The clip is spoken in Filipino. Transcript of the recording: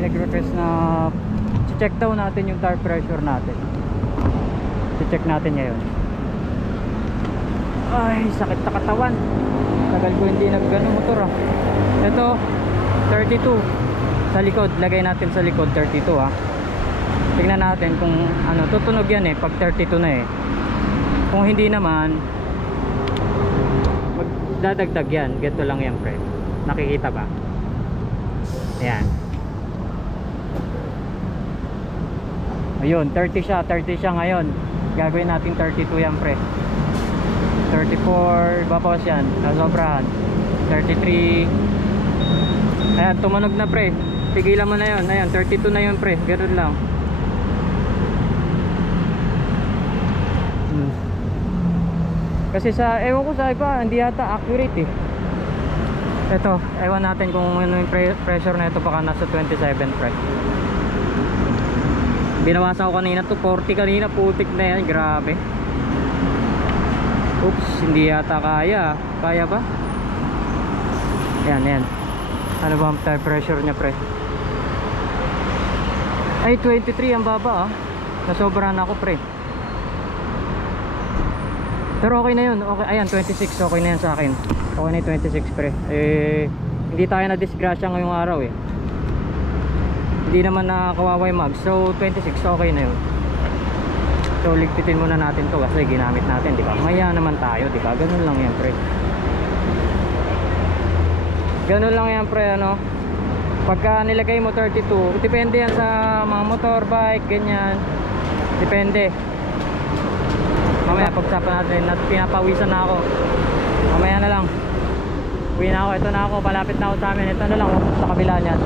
Marquez na check daw natin yung tire pressure natin. Check natin ngayon. Ay sakit sa katawan. Tagal ko hindi nagano motor ah. Ito 32 sa likod lagay natin sa likod 32 ah. Tingnan natin kung ano tutunog yan eh pag 32 na eh. Kung hindi naman magdadagdag yan. Ganito lang yan pre. Nakikita ba? Yan ayun 30 siya 30 siya ngayon. Gagawin natin 32 yan pre. 34 babawas yan nasobrahan. 33 ayan tumanog na pre. Tigilan mo na yun. Ayan 32 na yun pre. Ganun lang. Hmm. kasi sa ewan ko sa iba hindi yata accurate eh. Ito ewan natin kung ano yung pre- pressure na ito. Baka nasa 27 pre binawasan ko kanina to 40 kanina putik na yan grabe. Oops hindi yata kaya kaya ba? Yan yan ano ba ang tire pressure nya pre? Ay 23 ang baba ah. Nasobrahan ako pre. Pero okay na yun okay, ayan 26 okay na yan sa akin. Okay na yung 26 pre. Eh hindi tayo na disgrasya ngayong araw eh hindi naman nakakawawa yung mag so 26 okay na yun. So ligpitin muna natin to kasi ginamit natin di ba? Maya naman tayo di ba? Ganun lang yan pre. Ganun lang yan pre ano? Pagka nilagay mo 32 depende yan sa mga motor bike ganyan. Depende. Mamaya pagsapan natin at pinapawisan na ako. Mamaya na lang. Uwi na ako. Ito na ako. Palapit na ako sa amin. Ito na lang. Sa kabila niyan